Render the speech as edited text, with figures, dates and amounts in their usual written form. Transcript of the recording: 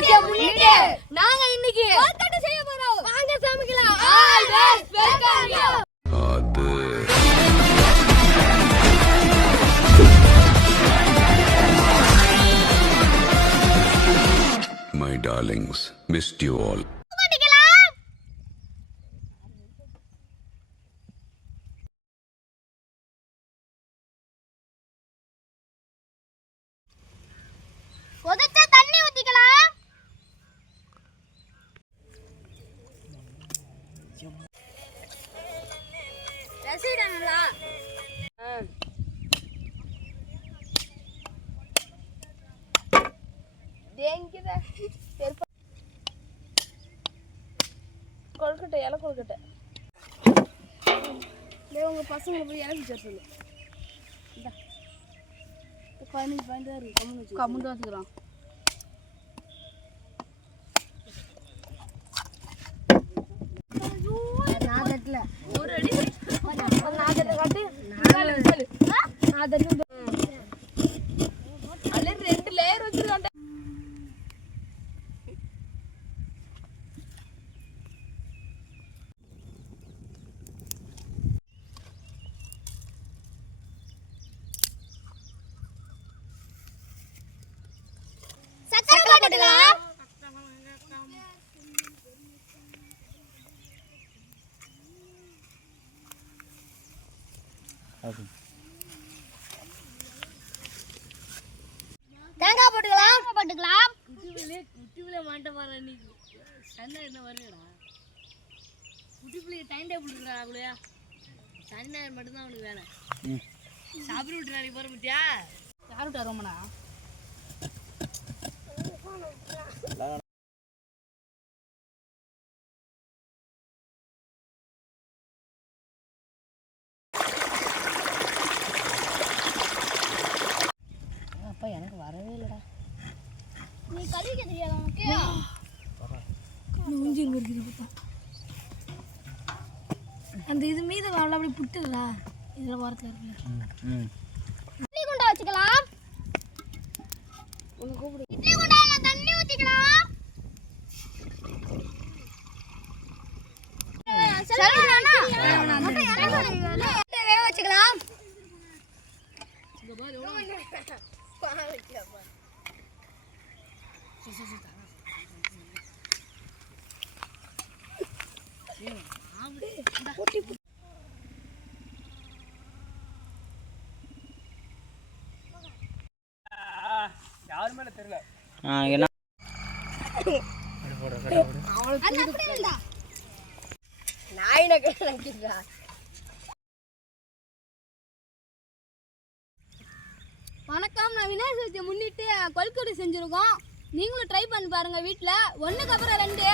சதுர்த்தியை முன்னிட்டு நாங்க இன்னைக்கு கொழுக்கட்டை செய்ய போறோம். வாங்க சமைக்கலாம். Always welcome you. My darlings, missed you all. கொதிச்ச தண்ணி ஊத்திக்கலாம். ரசிடங்களா தேங்கித கொழுக்கட்டை இலை கொழுக்கட்டை உங்க பசங்களை போய் இலை பிடிச்ச சொல்லு. கம்முன்னு தான் வச்சுக்கிறான். ஒரு அடி அது 2 லேயர் வச்சிருக்காங்க. சக்கரை போட்டுக்கலாம். தேங்காய் போட்டுக்கலாம். குட்டிபிள்ளை மாட்ட பாரு நீ சண்டை என்ன வருடா குட்டிபிள்ளை டைம் டேபிள் இருக்கிறாங்களே சனி ஞாயிறு மட்டும்தான் அவனுக்கு வேலை சாப்பிட்டு விட்டு நாளைக்கு போற பத்தியா யார் விட்டா ரொம்பனா அப்பா எனக்கு வரவே இல்லடா நீ கறிக்க தெரியாத உனக்கு மூஞ்சி இருக்குது பாப்பா. அந்த இது மீது அவளை அப்படி புட்டுதா இதுல வாரத்துல இருக்கு. இட்லி குண்டா வச்சுக்கலாம். இட்லி குண்டால தண்ணி ஊத்திக்கலாம். வேக வச்சுக்கலாம். யாருமே தெரியல. வணக்கம், நான் விநாயகர் சதுர்த்தியை முன்னிட்டு கொழுக்கட்டை செஞ்சிருக்கோம். நீங்களும் ட்ரை பண்ணி பாருங்க வீட்டில். 1க்கு அப்புறம் 2